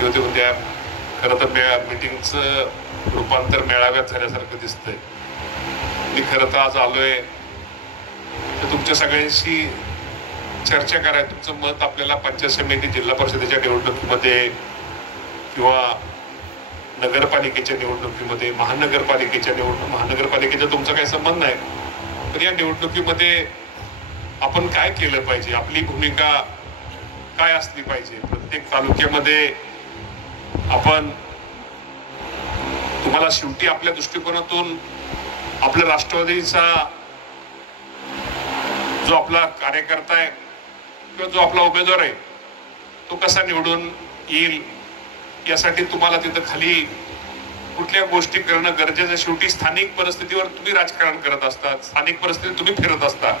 केली होती. उद्या खरं तर मीटिंगचं रूपांतर मेळाव्यात झाल्यासारखं दिसतंय. मी खरं तर आज आलोय तर तुमच्या सगळ्यांशी चर्चा कराय. तुमचं मत आपल्याला पंचायत समिती, जिल्हा परिषदेच्या निवडणुकीमध्ये किंवा नगरपालिकेच्या निवडणुकीमध्ये, महानगरपालिकेचा तुमचा काही संबंध नाही, पण या निवडणुकीमध्ये आपण काय केलं पाहिजे, आपली भूमिका काय असली पाहिजे. प्रत्येक तालुक्यामध्ये आपण तुम्हाला शेवटी आपल्या दृष्टिकोनातून आपल्या राष्ट्रवादीचा जो आपला कार्यकर्ता आहे किंवा जो आपला उमेदवार आहे तो कसा निवडून येईल यासाठी तुम्हाला तिथं खाली कुठल्या गोष्टी करणं गरजेचं. शेवटी स्थानिक परिस्थितीवर तुम्ही राजकारण करत असता, स्थानिक परिस्थिती तुम्ही फिरत असता.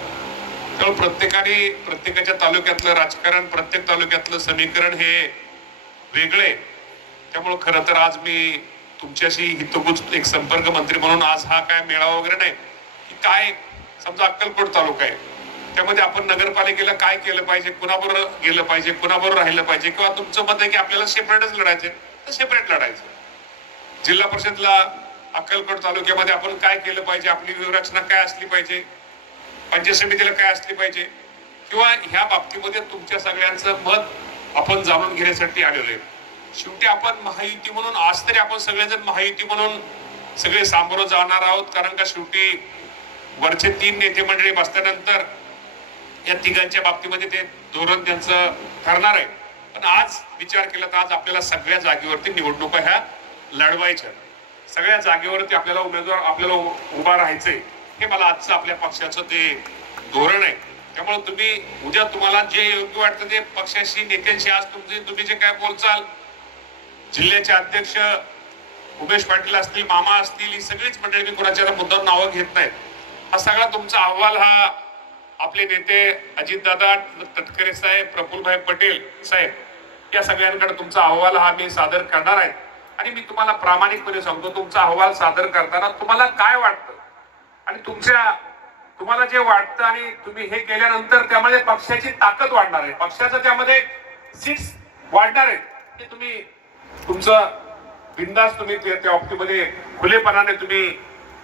त्यामुळे प्रत्येकाने प्रत्येकाच्या तालुक्यातलं राजकारण, प्रत्येक तालुक्यातलं समीकरण हे वेगळे. त्यामुळे खरं तर आज मी तुमच्याशी हितगुज एक संपर्क मंत्री म्हणून आज हा काय मेळावा वगैरे नाही की काय, समजा अक्कलकोट तालुका आहे त्यामध्ये आपण नगरपालिकेला काय केलं पाहिजे, कुणाबरोबर गेलं पाहिजे, कुणाबरोबर राहिलं पाहिजे, किंवा तुमचं मत आहे की आपल्याला सेपरेटच लढायचे तर सेपरेट लढायचं. जिल्हा परिषदला अक्कलकोट तालुक्यामध्ये आपण काय केलं पाहिजे, आपली व्यूहरचना काय असली पाहिजे, पंचायत समितीला काय असली पाहिजे, किंवा ह्या बाबतीमध्ये तुमच्या सगळ्यांचं मत आपण जाणून घेण्यासाठी आलेलो आहे. शेवटी आपण महायुती म्हणून आज तरी आपण सगळेजण महायुती म्हणून सगळे सामोरं जाणार आहोत. कारण का शेवटी वरचे 3 नेते मंडळी बसल्यानंतर या तिघांच्या बाबतीमध्ये ते धोरण त्यांचं ठरणार आहे. पण आज विचार केला तर आज आपल्याला सगळ्या जागेवरती निवडणुका ह्या लढवायच्या, सगळ्या जागेवरती आपल्याला उमेदवार आपल्याला उभा राहायचंय. हे मला आजचं आपल्या पक्षाचं ते धोरण आहे. त्यामुळे तुम्ही उद्या तुम्हाला जे योग्य वाटतं ते पक्षाशी, नेत्यांशी आज तुम्ही जे काय बोलचाल, जिल्ह्याचे अध्यक्ष उमेश पाटील असतील, मामा असतील, ही सगळीच मंडळी, मी कोणाच्या मुद्दाम नावं घेत नाहीत, हा सगळा तुमचा अहवाल हा आपले नेते अजितदादा तटकरे साहेब, प्रफुल्लभाई पटेल साहेब या सगळ्यांकडे तुमचा अहवाल हा मी सादर करणार आहे. आणि मी तुम्हाला प्रामाणिकपणे सांगतो, तुमचा अहवाल सादर करताना तुम्हाला काय वाटतं आणि तुम्हाला जे वाटतं आणि तुम्ही हे केल्यानंतर त्यामध्ये पक्षाची ताकद वाढणार आहे, पक्षाचं त्यामध्ये सीट्स वाढणार आहेत, हे तुम्ही तुमचं बिनधास्त तुम्ही त्या बाबतीमध्ये खुलेपणाने तुम्ही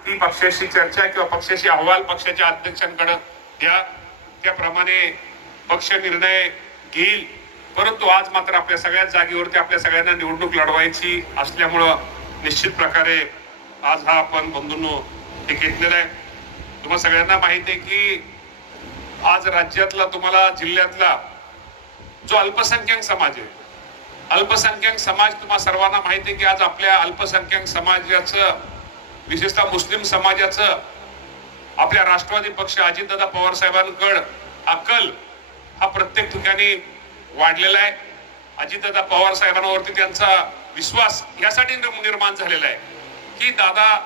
ती पक्षाशी चर्चा किंवा पक्षाशी अहवाल पक्षाच्या अध्यक्षांकडे द्या. त्याप्रमाणे पक्ष निर्णय घेईल. परंतु आज मात्र आपल्या सगळ्याच जागेवरती आपल्या सगळ्यांना निवडणूक लढवायची असल्यामुळं निश्चित प्रकारे आज हा आपण बंधूंनो हे घेतलेला आहे. तुम्हाला सगळ्यांना माहिती आहे की आज राज्यातला, तुम्हाला जिल्ह्यातला जो अल्पसंख्याक समाज आहे, अल्पसंख्याक समाज तुम्हा सर्वांना माहिती आहे की आज आपल्या अल्पसंख्याक समाजाचं, विशेषतः मुस्लिम समाजाचं आपल्या राष्ट्रवादी पक्ष अजितदादा पवार साहेबांकडे अकल हा प्रत्येक ठिकाणी वाढलेला आहे. अजितदादा पवार साहेबांवरती त्यांचा विश्वास यासाठी निर्माण झालेला आहे की दादा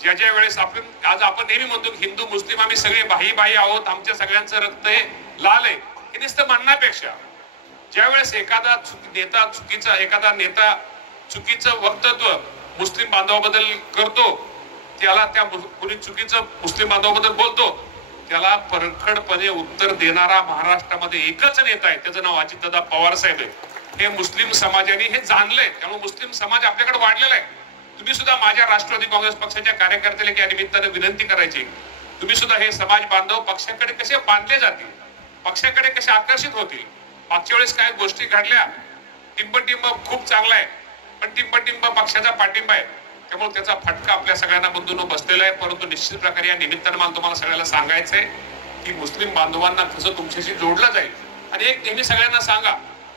ज्या वेळेस आज आपण नेहमी म्हणतो हिंदू मुस्लिम आम्ही सगळे भाई आहोत, आमच्या सगळ्यांचं रक्त हे लाल आहे, हे नुसतं म्हणण्यापेक्षा ज्या वेळेस एखादा नेता चुकीचं वक्तव्य मुस्लिम बांधवाबद्दल करतो, त्याला त्या कुणी चुकीचं मुस्लिम बांधवाबद्दल बोलतो, त्याला परखडपणे उत्तर देणारा महाराष्ट्रामध्ये एकच नेता आहे, त्याचं नाव अजितदादा पवार साहेब आहे. हे मुस्लिम समाजाने हे जाणलंय, त्यामुळे मुस्लिम समाज आपल्याकडे वाढलेला आहे. तुम्ही सुद्धा माझ्या राष्ट्रवादी काँग्रेस पक्षाच्या कार्यकर्त्याला या निमित्ताने विनंती करायची, तुम्ही सुद्धा हे समाज बांधव पक्षाकडे कसे बांधले जातील, पक्षाकडे कसे आकर्षित होतील. मागच्या वेळेस काय गोष्टी घडल्या, टिंबटिंब खूप चांगला आहे, पण टिंबटिंब पक्षाचा पाठिंबा आहे, त्यामुळे त्याचा फटका आपल्या सगळ्यांना बंधूंनो बसलेला आहे. परंतु निश्चित प्रकारे या निमित्तानं मला तुम्हाला सगळ्यांना सांगायचंय की मुस्लिम बांधवांना कसं तुमच्याशी जोडलं जाईल. आणि एक नेहमी सगळ्यांना सांगा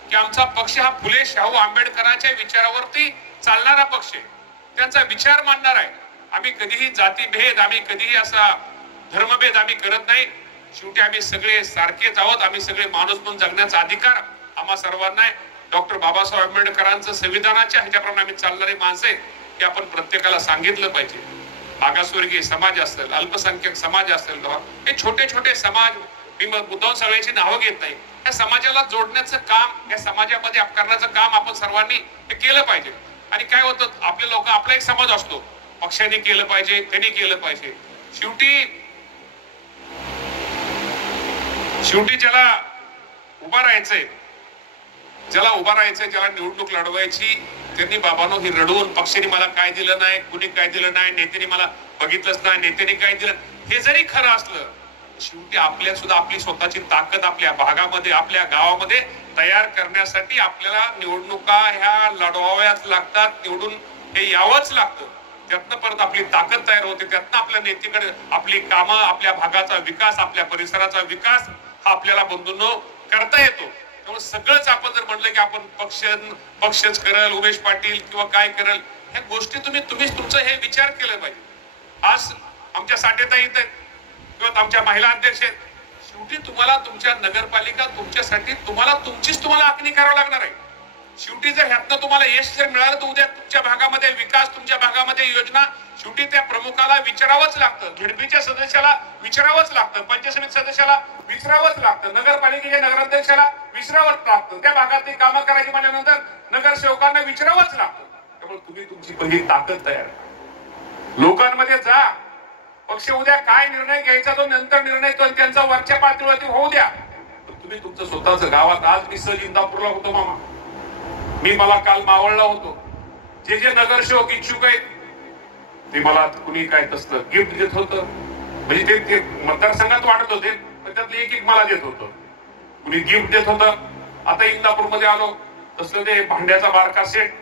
की आमचा पक्ष हा फुले शाहू आंबेडकरांच्या विचारावरती चालणारा पक्ष आहे, त्यांचा विचार मानणार आहे. आम्ही कधीही जातीभेद, आम्ही कधीही असा धर्मभेद आम्ही करत नाही. शेवटी आम्ही सगळे सारखेच आहोत, आम्ही सगळे माणूस म्हणून जगण्याचा अधिकार आम्हा सर्वांना आहे. डॉक्टर बाबासाहेब आंबेडकरांचं संविधानाच्या ह्याच्याप्रमाणे आम्ही चालणारी माणसं आहे, हे आपण प्रत्येकाला सांगितलं पाहिजे. मागासवर्गीय समाज असेल, अल्पसंख्याक समाज असेल, हे छोटे छोटे समाज, मी मुद्दाम सगळ्याची नावं घेत नाही, या समाजाला जोडण्याचं काम, या समाजामध्ये करण्याचं काम आपण सर्वांनी हे केलं पाहिजे. आणि काय होतं, आपले लोक, आपला एक समाज असतो, पक्षाने केलं पाहिजे, त्यांनी केलं पाहिजे. शेवटी ज्याला उभा राहायचंय ज्याला उभा राहायचं, ज्याला निवडणूक लढवायची, त्यांनी बाबांनो ही रडवून पक्षाने मला काय दिलं नाही, कुणी काय दिलं नाही, नेत्याने मला बघितलंच नाही, नेत्याने काय दिलं, हे जरी खरं असलं, शेवटी आपल्या सुद्धा आपली स्वतःची ताकद आपल्या भागामध्ये, आपल्या गावामध्ये तयार करण्यासाठी आपल्याला निवडणुका ह्या लढवाव्याच लागतात, निवडून हे यावंच लागतं. त्यातनं परत आपली ताकद तयार होते, त्यातनं आपल्या नेत्याकडे आपली कामं, आपल्या भागाचा विकास, आपल्या परिसराचा विकास हा आपल्याला बंधूंनो करता येतो. त्यामुळे सगळंच आपण जर म्हणलं की आपण पक्षच करल, उमेश पाटील किंवा काय करल, ह्या गोष्टी तुम्हीच तुमचं हे विचार केलं पाहिजे. आज आमच्या साठेताई किंवा आमच्या महिला अध्यक्ष आहेत, शेवटी तुम्हाला तुमच्या नगरपालिका तुमच्यासाठी तुम्हाला आखणी करावं लागणार आहे. शेवटी जर ह्यातनं तुम्हाला यश जर मिळालं तर उद्या तुमच्या भागामध्ये विकास, तुमच्या भागामध्ये योजना शेवटी त्या प्रमुखाला विचारावंच लागतं, झेडपीच्या सदस्याला विचारावंच लागतं, पंचायत समिती सदस्याला विचारावंच लागतं, नगरपालिकेच्या नगराध्यक्षाला विचारावंच लागतं, त्या भागातली कामं करायची म्हणल्यानंतर नगरसेवकांना विचारावंच लागतं. त्यामुळे तुम्ही तुमची पहिली ताकद तयार लोकांमध्ये जा. पक्ष उद्या काय निर्णय घ्यायचा तो नंतर निर्णय तो त्यांचा वरच्या पातळीवरती होऊ द्या. तुम्ही तुमचं स्वतःच गावात, आज मी सहज इंदापूरला होतो मामा, मला काल मावळला होतो, जे नगरसेवक इच्छुक आहेत ते मला कुणी काय तसलं गिफ्ट देत होतं, म्हणजे ते मतदारसंघात वाटत होते, पण त्यातलं एक मला देत होतं, कुणी गिफ्ट देत होतं. आता इंदापूर मध्ये आलो तसलं ते भांड्याचा बारका सेट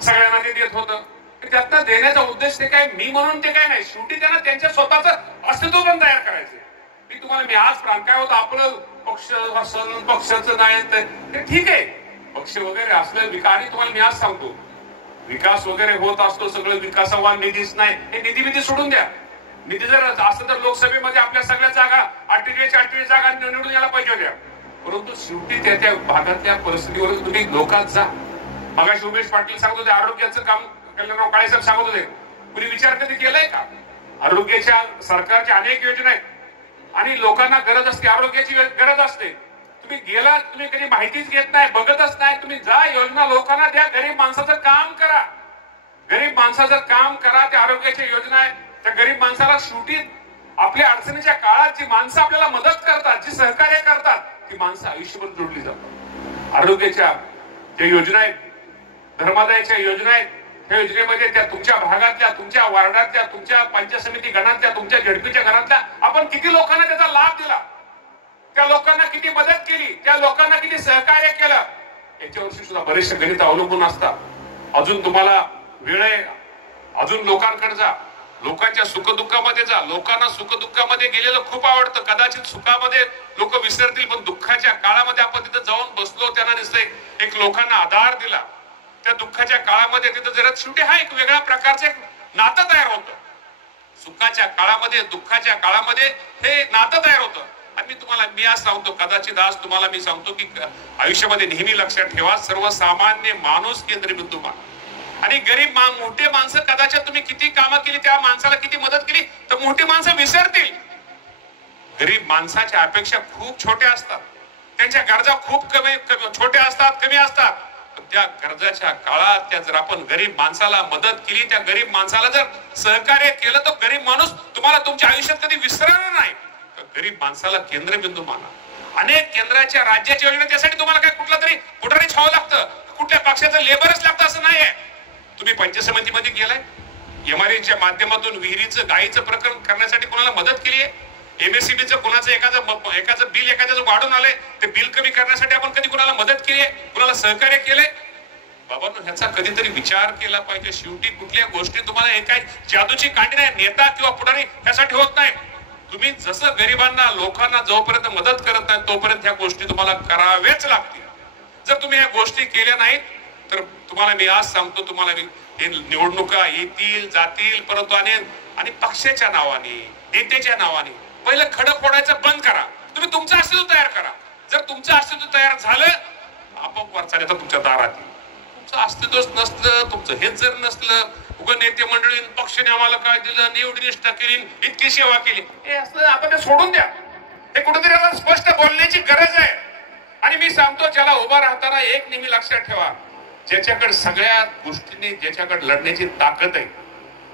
सगळ्यांना ते देत होतं. त्यातनं देण्याचा उद्देश ते काय मी म्हणून ते काय नाही, शेवटी त्यांना त्यांच्या स्वतःच अस्तित्व पण तयार करायचे. मी आज काय होतं आपलं पक्षाचं नाही ते ठीक आहे, पक्ष वगैरे असलं आणि तुम्हाला मी आज सांगतो विकास वगैरे होत असतो, सगळं विकासावान निधीच नाही, हे निधी सोडून द्या. निधी जर असं तर लोकसभेमध्ये आपल्या सगळ्या जागा 48 जागा निवडून यायला पाहिजे होत्या, परंतु शेवटी त्या भागातल्या परिस्थितीवर तुम्ही लोकात जा. मगाशी उमेश पाटील सांगत होते आरोग्याचं काम, कल्याणराव काळे साहेब सांगत होते, कुणी विचार कधी केलाय का? आरोग्याच्या सरकारच्या अनेक योजना आहेत आणि लोकांना गरज असते, आरोग्याची गरज असते. तुम्ही कधी माहितीच घेत नाही, बघतच नाही. तुम्ही जा, योजना लोकांना द्या, गरीब माणसाचं काम करा, गरीब माणसाचं काम करा. त्या आरोग्याच्या योजना आहेत, त्या गरीब माणसाला शेवटी आपल्या अडचणीच्या काळात जी माणसं आपल्याला मदत करतात, जी सहकार्य करतात, ती माणसं आयुष्यभर जोडली जातात. आरोग्याच्या ज्या योजना आहेत, धर्मादायाच्या योजना आहेत, त्या योजनेमध्ये त्या तुमच्या भागातल्या, तुमच्या वार्डातल्या, तुमच्या पंचायत समिती गणातल्या, तुमच्या झेडपीच्या गणातल्या आपण किती लोकांना त्याचा लाभ दिला, त्या लोकांना किती मदत केली, त्या लोकांना किती सहकार्य केलं, याच्यावरती सुद्धा बरेचसे गणित अवलंबून असतात. अजून तुम्हाला वेळ आहे, अजून लोकांकडे जा, लोकांच्या सुखदुःखामध्ये जा. लोकांना सुखदुःखामध्ये गेलेलं खूप आवडतं, कदाचित सुखामध्ये लोक विसरतील, पण दुःखाच्या काळामध्ये आपण तिथं जाऊन बसलो, त्यांना दिसतंय एक लोकांना आधार दिला, त्या दुःखाच्या काळामध्ये तिथं जरा शेवटी हा एक वेगळ्या प्रकारचं एक नातं तयार होतं. सुखाच्या काळामध्ये, दुःखाच्या काळामध्ये हे नातं तयार होतं. आणि मी आज सांगतो, कदाचित आज तुम्हाला मी सांगतो की आयुष्यामध्ये नेहमी लक्षात ठेवा, सर्वसामान्य माणूस केंद्रबिंदू मान आणि गरीब मोठे माणसं कदाचित तुम्ही किती कामं केली, त्या माणसाला किती मदत केली तर मोठी माणसं विसरतील. गरीब माणसाच्या अपेक्षा खूप छोट्या असतात, त्यांच्या गरजा खूप छोट्या असतात, कमी असतात. त्या गरजाच्या काळात जर आपण गरीब माणसाला मदत केली, त्या गरीब माणसाला जर सहकार्य केलं, तर गरीब माणूस तुम्हाला तुमच्या आयुष्यात कधी विसरणार नाही. गरीब माणसाला केंद्रबिंदू माना. अनेक केंद्राच्या राज्याच्या योजना, त्यासाठी तुम्हाला काय कुठला तरी पुढारी छावं लागतं, कुठल्या पक्षाचं लेबरच लागतं असं नाही आहे. तुम्ही पंचायत समितीमध्ये गेलाय, एमआरएच्या माध्यमातून विहिरीचं गायीचं प्रकरण करण्यासाठी कोणाला मदत केली आहे, एमएससीबीचं कोणाचं एखादं बिल एखाद्याचं वाढून आलंय, ते बिल कमी करण्यासाठी आपण कधी कोणाला मदत केली आहे, कोणाला सहकार्य केलंय? बाबांनो, ह्याचा कधीतरी विचार केला पाहिजे. शेवटी कुठल्या गोष्टी तुम्हाला हे काय जादूची कांडी नाही, नेता किंवा पुढारी ह्यासाठी होत नाही. तुम्ही जसं गरिबांना, लोकांना जोपर्यंत मदत करत नाही तोपर्यंत ह्या गोष्टी तुम्हाला कराव्याच लागतील. जर तुम्ही ह्या गोष्टी केल्या नाहीत तर तुम्हाला मी आज सांगतो, तुम्हाला निवडणुका येतील जातील, परंतु आणि पक्षाच्या नावाने, नेत्याच्या नावाने पहिलं खडं फोडायचं बंद करा. तुम्ही तुमचं अस्तित्व तयार करा. जर तुमचं अस्तित्व तयार झालं, आपोआप वरचा नेता तुमच्या दारात येईल. तुमचं अस्तित्वच नसलं, तुमचं हेच जर नसलं, उगं नेते मंडळी पक्षाने आम्हाला काय दिलं, एवढी निष्ठा केली, इतकी सेवा केली, हे असं आपण ते सोडून द्या. हे कुठेतरी आता स्पष्ट बोलण्याची गरज आहे. आणि मी सांगतो, ज्याला उभा राहताना एक नेहमी लक्षात ठेवा, ज्याच्याकडे सगळ्या गोष्टींनी ज्याच्याकडे लढण्याची ताकद आहे,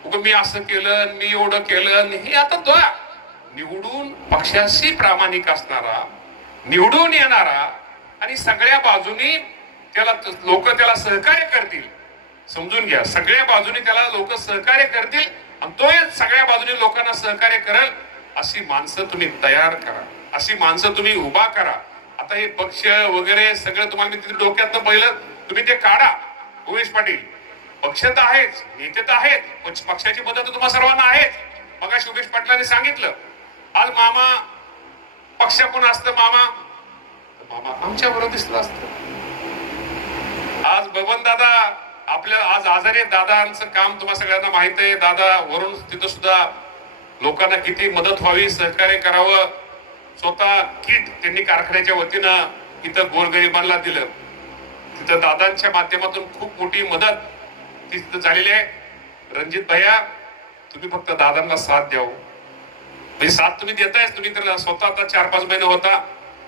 उगं मी असं केलं, मी एवढं केलं, हे आता तो निवडून पक्षाशी प्रामाणिक असणारा, निवडून येणारा आणि सगळ्या बाजूनी त्याला लोक त्याला सहकार्य करतील. समजून घ्या, सगळ्या बाजूनी त्याला लोक सहकार्य करतील आणि तो सगळ्या बाजूनी लोकांना सहकार्य करेल अशी माणसं तुम्ही तयार करा, अशी माणसं तुम्ही उभा करा. आता हे पक्ष वगैरे सगळं तुम्हाला मी तिथे डोक्यातनं पहिलं तुम्ही ते काढा. उमेश पाटील पक्ष तर आहेच, नेते तर आहेत, पक्षाची मदत तुम्हाला सर्वांना आहेच. मगाशी उमेश पाटलांनी सांगितलं आज मामा पक्ष कोण असतं, मामा आमच्या बरोबर दिसलं असतं. आज बबन दादा आपल्या आज आजारी दादांचं काम तुम्हाला सगळ्यांना माहित आहे. दादा वरून तिथं सुद्धा लोकांना किती मदत व्हावी, सहकार्य करावं. स्वतः किट त्यांनी कारखान्याच्या वतीनं इथं गोरगरिबांना दिलं. तिथं दादांच्या माध्यमातून खूप मोठी मदत तिथं झालेली आहे. रणजित भैया तुम्ही फक्त दादांना साथ द्यावं, म्हणजे साथ तुम्ही देतायच. तुम्ही तर स्वतः आता 4-5 महिने होता.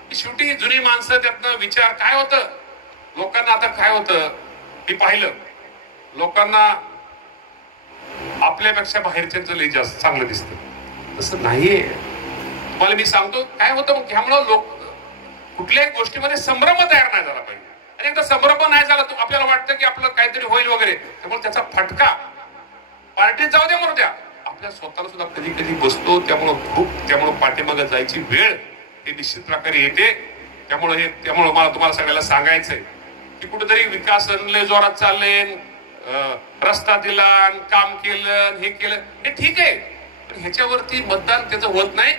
शेवटी जुनी माणसं त्यातनं विचार काय होतं लोकांना, आता काय होतं मी पाहिलं लोकांना आपल्यापेक्षा बाहेरच्यांचं लई जास्त चांगलं दिसतं. तसं नाहीये. तुम्हाला मी सांगतो काय होतं मग ह्यामुळं लोक कुठल्याही गोष्टीमध्ये संभ्रम तयार नाही झाला पाहिजे. आणि एकदा संभ्रम नाही झाला तर आपल्याला वाटतं की आपलं काहीतरी होईल वगैरे, त्यामुळे त्याचा फटका पार्टीत जाऊ द्या म्हणून द्या आपल्या स्वतःला सुद्धा कधी कधी बसतो. त्यामुळं पाठीमागे जायची वेळ हे निश्चित प्रकारे येते. त्यामुळे मला तुम्हाला सगळ्याला सांगायचंय की कुठेतरी विकास लय जोरात चालले, रस्ता दिला, काम केलं, हे केलं, हे ठीक आहे, पण ह्याच्यावरती मतदान त्याचं होत नाही.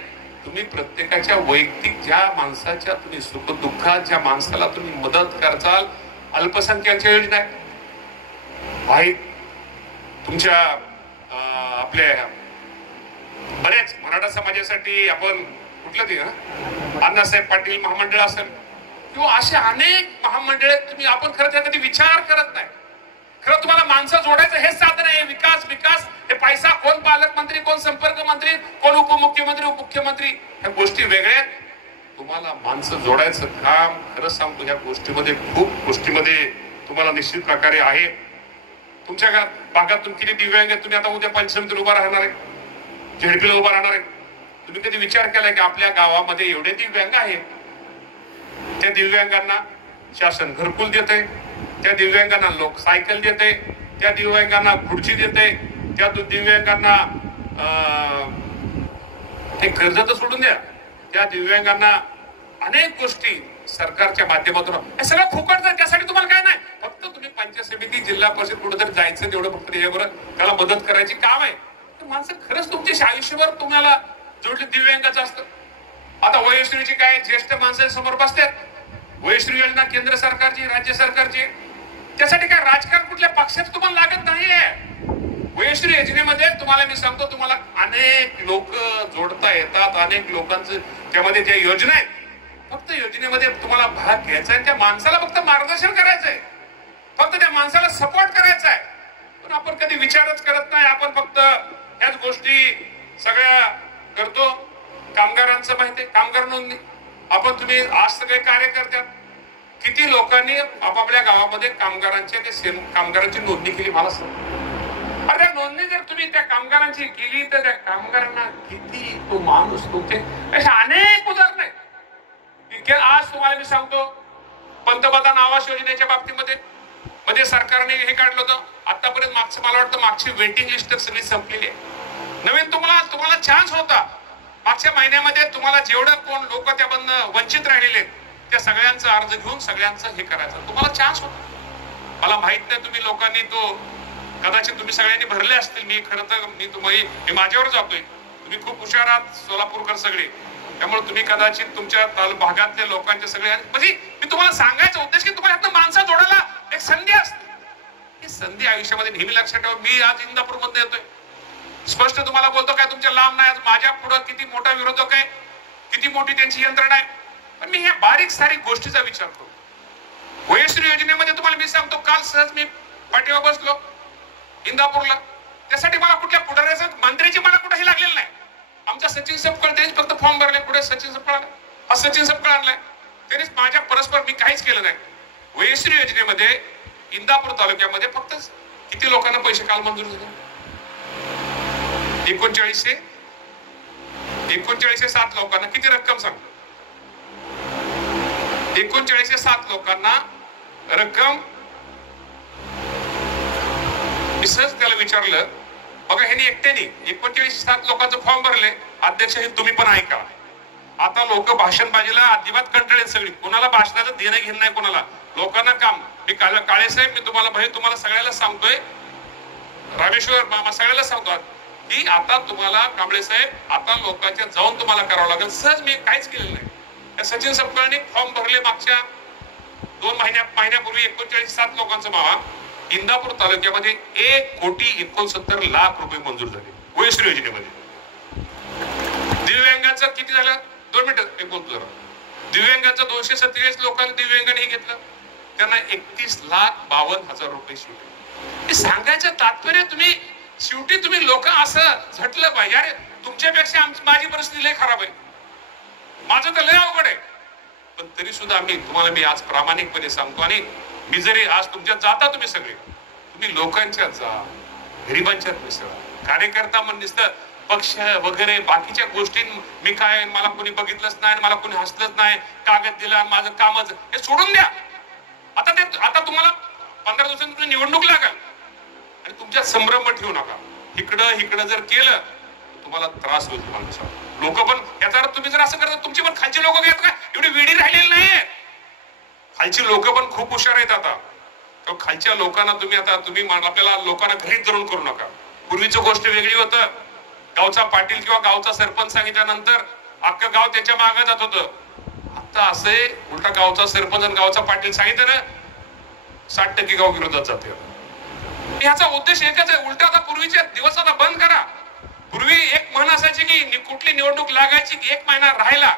तुम्ही प्रत्येकाच्या वैयक्तिक ज्या माणसाच्या तुम्ही सुख दुःखात ज्या माणसाला तुम्ही मदत करचाल, अल्पसंख्याकच्या योजना आहेत तुमच्या आपल्या बऱ्याच मराठा समाजासाठी आपण कुठलं ते अण्णासाहेब पाटील महामंडळ असेल किंवा असे अनेक महामंडळ तुम्ही आपण खरं कधी विचार करत नाही. खरं तुम्हाला माणसं जोडायचं हेच साधन आहे. विकास विकास हे पैसा, कोण पालकमंत्री, कोण संपर्क मंत्री, कोण उपमुख्यमंत्री, उपमुख्यमंत्री, ह्या गोष्टी वेगळ्या. तुम्हाला माणसं जोडायचं काम खरं सांगतो ह्या गोष्टीमध्ये खूप गोष्टीमध्ये तुम्हाला निश्चित प्रकारे आहे. तुमच्या भागातून किती दिव्यांग आहेत. तुम्ही आता उद्या पंचसमितीत उभा राहणार आहे, झेडपीला उभा राहणार आहे. तुम्ही कधी विचार केलाय की आपल्या गावामध्ये एवढे दिव्यांग आहेत, त्या दिव्यांगांना शासन घरकुल देते, त्या दिव्यांगांना लोक सायकल देते, त्या दिव्यांगांना खुर्ची देते, त्या दिव्यांगांना ते कर्ज तर सोडून द्या, त्या दिव्यांगांना अनेक गोष्टी सरकारच्या माध्यमातून हे सगळं फुकटचं. त्यासाठी तुम्हाला काय नाही, फक्त तुम्ही पंचायत समिती जिल्हा परिषद कुठेतरी जायचं तेवढं फक्त त्याच्याबरोबर त्याला मदत करायची काम आहे. तर माणसं खरंच तुमच्या आयुष्यभर तुम्हाला जोडले दिव्यांगाचं असतं. आता वयोश्रीची काय ज्येष्ठ माणसांसमोर बसतात, वयोश्री योजना केंद्र सरकारची, राज्य सरकारची, त्यासाठी काय राजकारण कुठल्या पक्षात तुम्हाला लागत नाहीये. वयोश्री योजनेमध्ये तुम्हाला मी सांगतो तुम्हाला अनेक लोक जोडता येतात, अनेक लोकांचं त्यामध्ये ज्या योजना आहेत, फक्त योजनेमध्ये तुम्हाला भाग घ्यायचा आहे, त्या माणसाला फक्त मार्गदर्शन करायचंय, फक्त त्या माणसाला सपोर्ट करायचा आहे. पण आपण कधी विचारच करत नाही. आपण फक्त ह्याच गोष्टी सगळ्या करतो. कामगारांचं माहिती आहे, कामगार नोंदणी आपण तुम्ही आज सगळे कार्यकर्त्यात किती लोकांनी आपापल्या गावामध्ये कामगारांची नोंदणी केली मला सांग. अरे नोंदणी जर तुम्ही त्या कामगारांची केली तर त्या कामगारांना किती तो माणूस तुमचे अशा अनेक उदाहरण आहेत. आज तुम्हाला मी सांगतो पंतप्रधान आवास योजनेच्या बाबतीमध्ये सरकारने हे काढलं होतं. आतापर्यंत मागचं मला वाटतं मागची वेटिंग लिस्ट सगळी संपलेली आहे. नवीन तुम्हाला चान्स होता. मागच्या महिन्यामध्ये तुम्हाला जेवढं कोण लोक त्यामधनं वंचित राहिलेले त्या सगळ्यांचा अर्ज घेऊन सगळ्यांचं हे करायचं तुम्हाला चान्स होता. मला माहित नाही तुम्ही लोकांनी तो कदाचित तुम्ही सगळ्यांनी भरले असतील. मी खरं तर मी माझ्यावर जातोय. तुम्ही खूप हुशार आहात सोलापूरकर सगळे, त्यामुळे तुम्ही कदाचित तुमच्या भागातल्या लोकांच्या सगळ्या म्हणजे मी तुम्हाला सांगायचा उद्देश की तुम्हाला यातनं माणसं जोडायला एक संधी असते. ही संधी आयुष्यामध्ये नेहमी लक्षात ठेवा. मी आज इंदापूर मध्ये येतोय, स्पष्ट तुम्हाला बोलतो काय तुमच्या लांब नाही. आज माझ्या पुढं किती मोठा विरोधक आहे, किती मोठी त्यांची यंत्रणा आहे, पण मी ह्या बारीक सारीक गोष्टीचा विचार करतो. वयोश्री योजनेमध्ये तुम्हाला मी सांगतो, काल सहज मी पाठीवर बसलो इंदापूरला, त्यासाठी मला कुठल्या पुढाऱ्याचं मंत्र्याची मला कुठेही लागलेलं नाही. आमच्या सचिन सपकाळ त्यांनीच फक्त फॉर्म भरले, पुढे सचिन सपकाळ हा सचिन सपकाळ आणलाय, त्यांनीच माझ्या परस्पर मी काहीच केलं नाही. वयोश्री योजनेमध्ये इंदापूर तालुक्यामध्ये फक्त किती लोकांना पैसे काल मंजूर झाले? 3907 लोकांना. किती रक्कम सांग? 3907 लोकांना रक्कम. मी सहज त्याला विचारलं, बघा ह्यांनी एकट्याने 3907 लोकांचं फॉर्म भरले. अध्यक्ष हे तुम्ही पण ऐका. आता लोक भाषणबाजीला अजिबात कंटाळले सगळी. कोणाला भाषणाचं देणं घेणं नाही कोणाला. लोकांना काम. मी काळे साहेब, मी तुम्हाला सगळ्याला सांगतोय, रामेश्वर मामा सगळ्याला सांगतो की आता तुम्हाला कांबळे साहेब आता लोकांच्या जाऊन तुम्हाला करावं लागेल. सहज मी काहीच केलेलं नाही. सचिन सपकाळने फॉर्म भरले मागच्या 2 महिन्यापूर्वी 3907 लोकांचं मावा. इंदापूर तालुक्यामध्ये 1,69,00,000 रुपये मंजूर झाले वयश्री योजनेमध्ये. दिव्यांगांचं किती झालं? 2 मिनिटं एक बोलतो जरा. दिव्यांगांचं 247 लोकांनी दिव्यांगाने घेतलं. त्यांना 31,52,000 रुपये शेवटी. सांगायचं तात्पर्य शेवटी तुम्ही लोक असं झटलं पाहिजे. अरे तुमच्यापेक्षा माझी परिस्थिती लय खराब आहे, माझं तर लय अवघड आहे. पण तरी सुद्धा मी आज प्रामाणिकपणे सांगतो. आणि मी जरी आज तुमच्यात जाता, तुम्ही लोकांच्यात जा, गरिबांच्यात मिसळा. कार्यकर्ता म्हणून नुसतं पक्ष वगैरे बाकीच्या गोष्टी मी काय, मला कोणी बघितलंच नाही, मला कोणी हसलंच नाही, कागद दिला, माझं कामच, हे सोडून द्या. आता तुम्हाला 15 दिवसांनी तुमची निवडणूक लागेल आणि तुमच्यात संभ्रम ठेवू नका. इकडं जर केलं तुम्हाला त्रास होईल. तुम्हाला लोक पण याचा अर्थ तुम्ही जर असं करता, तुमची पण खालची लोक घेत का एवढी वेडी राहिलेली नाहीये. खालची लोक पण खूप हुशार आहेत आता. खालच्या लोकांना तुम्ही आपल्याला लोकांना घरीच धरून करू नका. पूर्वीची गोष्ट वेगळी होतं. गावचा पाटील किंवा गावचा सरपंच सांगितल्यानंतर अख्खं गाव त्याच्या मागे जात होतं. आता असे उलटा गावचा सरपंच आणि गावचा पाटील सांगितलं ना, 60% गाव विरोधात जाते. ह्याचा उद्देश एकच आहे. उलटा आता पूर्वीचे दिवस आता बंद करा. पूर्वी एक म्हण असायची की कुठली निवडणूक लागायची की 1 महिना राहिला,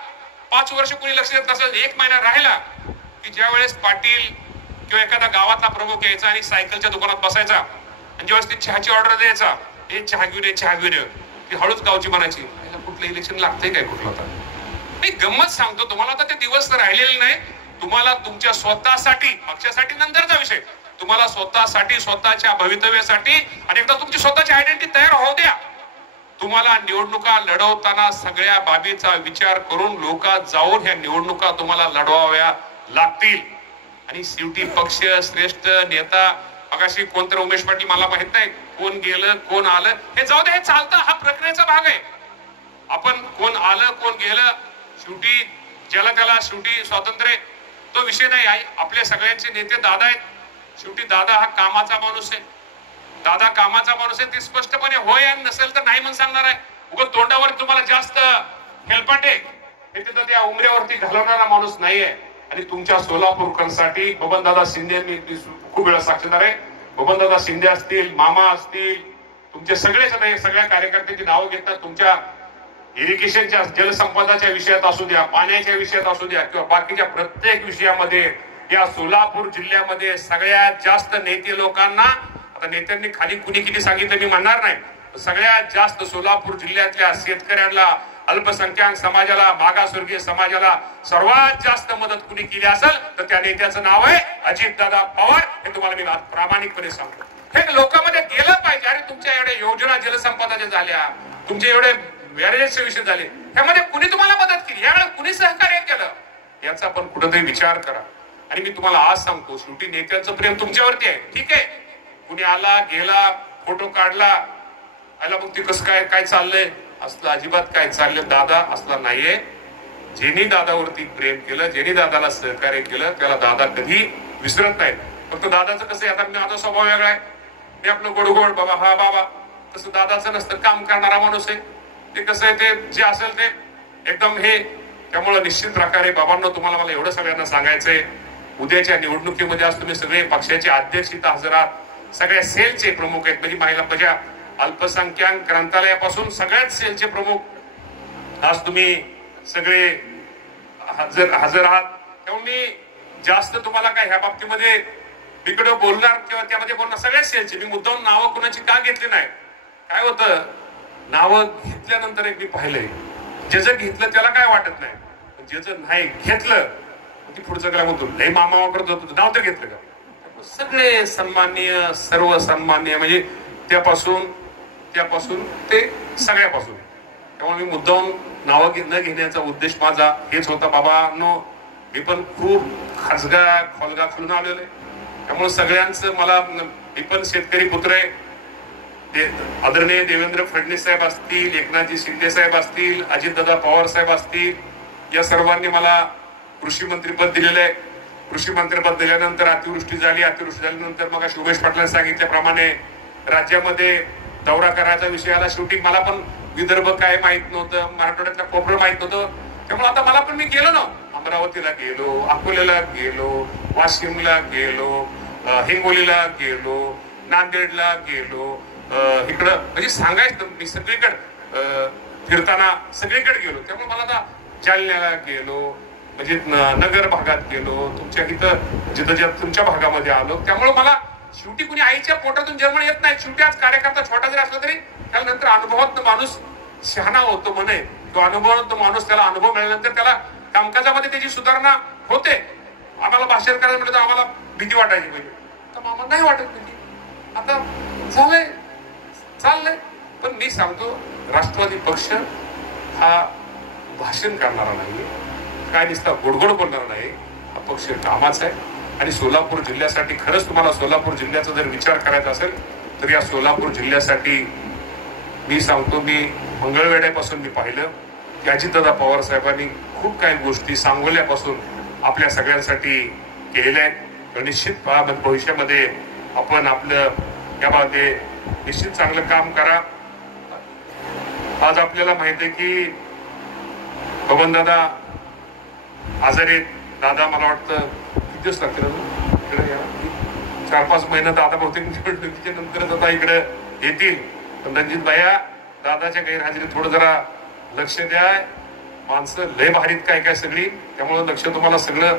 5 वर्ष कोणी लक्ष देत नसेल, 1 महिना राहिला की ज्या वेळेस पाटील किंवा एखादा गावातला प्रमुख यायचा आणि सायकलच्या दुकानात बसायचा आणि ज्यावेळेस ती चहाची ऑर्डर द्यायचा, हे चहा घेऊन ये, ती हळूच गावची म्हणायची, कुठलं इलेक्शन लागतंय काय कुठलं. आता मी गंमत सांगतो तुम्हाला, आता ते दिवस राहिलेले नाही. तुम्हाला तुमच्या स्वतःसाठी, पक्षासाठी नंतरचा विषय, तुम्हाला स्वतःसाठी, स्वतःच्या भवितव्यासाठी आणि एकदा तुमची स्वतःची आयडेंटिटी तयार होऊ द्या. तुम्हाला निवडणुका लढवताना सगळ्या बाबीचा विचार करून लोकात जाऊन ह्या निवडणुका तुम्हाला लढवाव्या लागतील. आणि शेवटी पक्ष श्रेष्ठ नेता, मगाशी कोणतरी उमेश पाटील, मला माहित नाही कोण गेलं कोण आलं, हे जाऊ दे, हे चालतं, हा प्रक्रियेचा भाग आहे. आपण कोण आलं कोण गेलं, शेवटी ज्याला त्याला शेवटी स्वातंत्र्य, तो विषय नाही आहे. आपले सगळ्यांचे नेते दादा आहेत. शेवटी दादा हा कामाचा माणूस आहे. दादा कामाचा माणूस आहे. ते स्पष्टपणे होय आणि नसेल तर नाही म्हणून सांगणार आहे. उगाच तोंडावर तुम्हाला जास्त हेलपाटे हे तिथं त्या उमऱ्यावरती घालवणारा माणूस नाहीये. आणि तुमच्या सोलापूरकरांसाठी बबनदादा शिंदे, मी खूप वेळा साक्षीदार आहे, बबनदादा शिंदे असतील, मामा असतील, तुमचे सगळ्या कार्यकर्त्यांची नावं घेतात. तुमच्या इरिगेशनच्या, जलसंपदाच्या विषयात असू द्या, पाण्याच्या विषयात असू द्या, किंवा बाकीच्या प्रत्येक विषयामध्ये या सोलापूर जिल्ह्यामध्ये सगळ्यात जास्त नेते लोकांना, आता नेत्यांनी खाली कुणी किती सांगितलं मी म्हणणार नाही, सगळ्यात जास्त सोलापूर जिल्ह्यातल्या शेतकऱ्यांना, अल्पसंख्याक समाजाला, मागासवर्गीय समाजाला सर्वात जास्त मदत कुणी केली असेल तर त्या नेत्याचं नाव आहे अजितदादा पवार. हे तुम्हाला मी प्रामाणिकपणे सांगतो. हे लोकांमध्ये गेलं पाहिजे. अरे तुमच्या एवढ्या योजना जलसंपदाच्या झाल्या, तुमचे एवढे बॅरेजचे विषय झाले, ह्यामध्ये कुणी तुम्हाला मदत केली, यावेळेला कुणी सहकार्य केलं, याचा पण कुठेतरी विचार करा. आणि मी तुम्हाला आज सांगतो, शेवटी नेत्यांचं प्रेम तुमच्यावरती आहे. ठीक आहे, कुणी आला गेला, फोटो काढला, आला मग ते कसं काय चाललंय, असलं अजिबात काय चाललं दादा असला नाहीये. ज्यांनी दादावरती प्रेम केलं, ज्यांनी दादाला सहकार्य केलं, त्याला दादा कधी विसरत नाही. फक्त दादाचं कसं आहे, आता माझा स्वभाव वेगळा आहे, मी आपलं गोडगोड बाबा हा बाबा, तसं दादाचं नसतं. काम करणारा माणूस आहे, ते कसं आहे, ते जे असेल ते एकदम हे. त्यामुळे निश्चित प्रकारे बाबांना तुम्हाला मला एवढं सगळ्यांना सांगायचंय, उद्याच्या निवडणुकीमध्ये आज तुम्ही सगळे पक्षाचे अध्यक्ष इथं हजर आहात, सगळ्या सेलचे प्रमुख आहेत, म्हणजे महिला प्रजा अल्पसंख्याक ग्रंथालयापासून सगळ्याच सेलचे प्रमुख आज तुम्ही सगळे हजर आहात. त्यामुळे मी जास्त तुम्हाला काय ह्या बाबतीमध्ये इकडे बोलणार किंवा त्यामध्ये बोलणार, सगळ्या सेलचे मी मुद्दाम नावं कोणाची का घेतली नाही. काय होतं, नावं घेतल्यानंतर एक मी पाहिलंय, ज्याचं घेतलं त्याला काय वाटत नाही, पण ज्याचं नाही घेतलं ती पुढचं काय म्हणतो, लय मामा वापरत होतो, नाव तर घेतलं का. सगळे सन्माननीय, सर्व सन्माननीय, म्हणजे त्यापासून ते सगळ्यापासून. त्यामुळे मी मुद्दाम नावं न घेण्याचा उद्देश माझा हेच होता. बाबांनो, मी पण खूप खोलगा खुलून आलेलो आहे. त्यामुळे सगळ्यांचं मला, मी पण शेतकरी पुत्र आहे. आदरणीय देवेंद्र फडणवीस साहेब असतील, एकनाथजी शिंदे साहेब असतील, अजितदादा पवार साहेब असतील, या सर्वांनी मला कृषी मंत्रीपद दिलेलं आहे. कृषी मंत्रीपद दिल्यानंतर अतिवृष्टी झाल्यानंतर मग उमेश पाटलांनी सांगितल्याप्रमाणे राज्यामध्ये दौरा करायचा विषय आला. शेवटी मला पण विदर्भ काय माहित नव्हतं, मराठवाड्यातलं कोपरं माहित नव्हतं. त्यामुळे आता मला पण, मी गेलो ना, अमरावतीला गेलो, अकोल्याला गेलो, वाशिमला गेलो, हिंगोलीला गेलो, नांदेडला गेलो, इकडं म्हणजे सांगायचं मी सगळीकडे फिरताना सगळीकडे गेलो. त्यामुळे मला आता जालन्याला गेलो, म्हणजे नगर भागात गेलो, तुमच्या इथं जिथं तुमच्या भागामध्ये आलो. त्यामुळे मला शेवटी कुणी आईच्या पोटातून जन्म येत नाही. शेवटी आज कार्यकर्ता छोटा जरी असला तरी त्याला नंतर अनुभवात माणूस शहाणा होतो म्हणे. तो अनुभवात माणूस, त्याला अनुभव मिळाल्यानंतर त्याला कामकाजामध्ये त्याची सुधारणा होते. आम्हाला भाषण करायला म्हटलं तर आम्हाला भीती वाटायची पाहिजे, तर आम्हाला नाही वाटत भीती. आता झालंय, चाललंय. पण मी सांगतो, राष्ट्रवादी पक्ष हा भाषण करणारा नाही, काय नुसता गोडगोड बोलणार नाही. हा पक्ष कामाचा आहे. आणि सोलापूर जिल्ह्यासाठी, खरंच तुम्हाला सोलापूर जिल्ह्याचा जर विचार करायचा असेल तर या सोलापूर जिल्ह्यासाठी मी सांगतो, मी मंगळवेढ्यापासून मी पाहिलं की अजितदादा पवार साहेबांनी खूप काही गोष्टी सांगोल्यापासून आपल्या सगळ्यांसाठी केलेल्या आहेत. निश्चित भविष्यामध्ये आपण आपलं यामध्ये निश्चित चांगलं काम करा. आज आपल्याला माहिती आहे की बबनदादा आजारी, दादा मला वाटतं किती दिवस लागतील, 4-5 महिन्यात दादा बहुतेक निवडणुकीच्या नंतरच आता इकडे येतील. पण रणजित भैया, दादाच्या गैरहजेरीत थोडं जरा लक्ष द्या. माणसं लय भारीत काय सगळी, त्यामुळे लक्ष तुम्हाला सगळं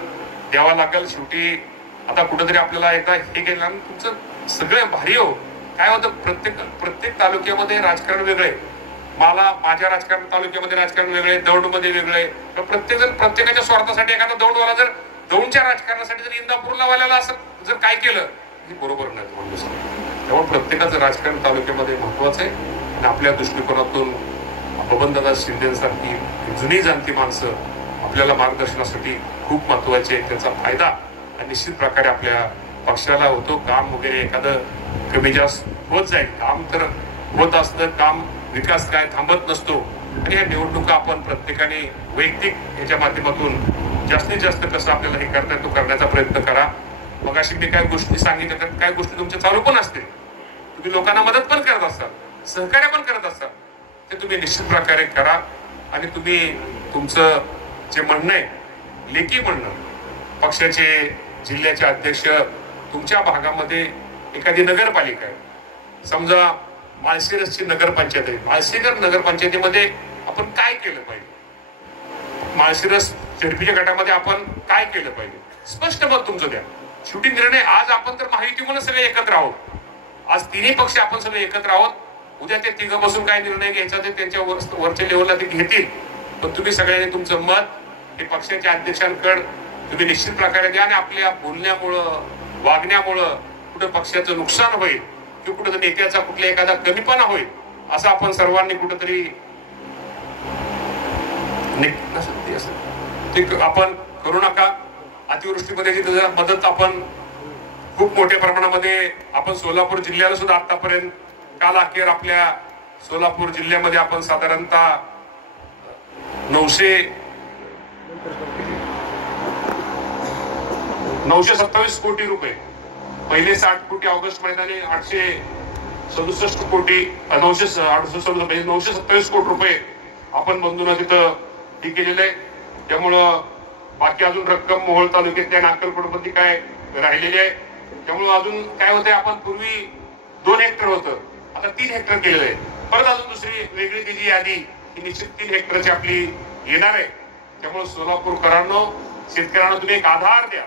द्यावं लागेल. शेवटी आता कुठंतरी आपल्याला एकदा हे गेलं, तुमचं सगळं भारी हो. काय होतं, प्रत्येक तालुक्यामध्ये राजकारण वेगळे, माझ्या राजकारण तालुक्यामध्ये राजकारण वेगळे, दौंडमध्ये वेगळे. प्रत्येकाच्या स्वार्थासाठी एखादा दौंडवाला जर दौंडच्या राजकारणासाठी जर इंदापूरला वाल्याला असं जर काय केलं, हे बरोबर नाही माणूस. त्यामुळे प्रत्येकाचं राजकारण तालुक्यामध्ये महत्वाचं आहे. आणि आपल्या दृष्टिकोनातून बबनदादा शिंदेसारखी जुनी जाणती माणसं आपल्याला मार्गदर्शनासाठी खूप महत्वाचे आहे. त्याचा फायदा निश्चित प्रकारे आपल्या पक्षाला होतो. काम वगैरे एखादं कमी जास्त होत जाईल, काम तर होत असतं. काम विकास काय थांबत नसतो. आणि ह्या निवडणुका आपण प्रत्येकाने वैयक्तिक याच्या माध्यमातून जास्तीत जास्त कसं आपल्याला हे करता येतो करण्याचा प्रयत्न करा. मग अशी मी काही गोष्टी सांगितल्या, तर काही गोष्टी तुमच्या चालू पण असतील. तुम्ही लोकांना मदत पण करत असाल, सहकार्य पण करत असाल, ते तुम्ही निश्चित प्रकारे करा. आणि तुम्ही तुमचं जे म्हणणं आहे, लेखी म्हणणं, पक्षाचे जिल्ह्याचे अध्यक्ष, तुमच्या भागामध्ये एखादी नगरपालिका आहे, समजा माळशिरसची नगरपंचायत आहे, माळशिरस नगरपंचायतीमध्ये आपण काय केलं पाहिजे, माळशिरस झडपीच्या गटामध्ये आपण काय केलं पाहिजे, स्पष्ट मत तुमचं द्या. शेवटी निर्णय, आज आपण तर महायुतीमुळे सगळे एकत्र आहोत, आज तिन्ही पक्ष आपण सगळे एकत्र आहोत. उद्या ते तिघं बसून काय निर्णय घ्यायचा ते त्यांच्या वरच्या लेवलला ते घेतील. पण तुम्ही सगळ्यांनी तुमचं मत हे पक्षाच्या अध्यक्षांकडे तुम्ही निश्चित प्रकारे द्या. आणि आपल्या बोलण्यामुळं, वागण्यामुळं कुठं पक्षाचं नुकसान होईल किंवा कुठं नेत्याचा कुठला एखादा कमीपणा होईल असं आपण सर्वांनी कुठंतरी आपण करू नका. अतिवृष्टीमध्ये जी मदत आपण खूप मोठ्या प्रमाणामध्ये आपण सोलापूर जिल्ह्याला सुद्धा आतापर्यंत काल अखेर आपल्या सोलापूर जिल्ह्यामध्ये आपण साधारणतः 927 कोटी रुपये, पहिले 60 कोटी ऑगस्ट महिन्याने 867 कोटी 927 कोटी रुपये आपण बंधून तिथं हे केलेलं आहे. त्यामुळं बाकी अजून रक्कम मोहोळ तालुक्यातल्या अक्कलकोटमध्ये काय राहिलेली आहे. त्यामुळं अजून काय होतंय, आपण पूर्वी 2 हेक्टर होतं, आता 3 हेक्टर केलेलं आहे. परत अजून दुसरी वेगळी त्याची यादी ही निश्चित 3 हेक्टरची आपली येणार आहे. त्यामुळे सोलापूरकरांनो, शेतकऱ्यांना तुम्ही एक आधार द्या.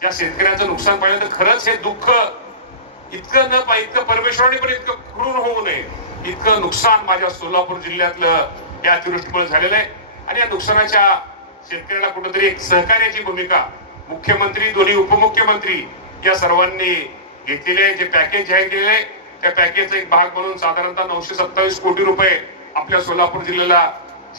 ज्या शेतकऱ्यांचं नुकसान पाहिलं तर खरंच हे दुःख इतकं न पाहिजे, इतकं परमेश्वराने पण इतकं क्रूर होऊ नये, इतकं नुकसान माझ्या सोलापूर जिल्ह्यातलं या अतिवृष्टीमुळे झालेलं आहे. आणि या नुकसानाच्या शेतकऱ्याला कुठेतरी एक सहकार्याची भूमिका मुख्यमंत्री, दोन्ही उपमुख्यमंत्री या सर्वांनी घेतलेले आहे. जे पॅकेज जाहीर केलेले आहे त्या पॅकेजचा एक भाग म्हणून साधारणतः 927 कोटी रुपये आपल्या सोलापूर जिल्ह्याला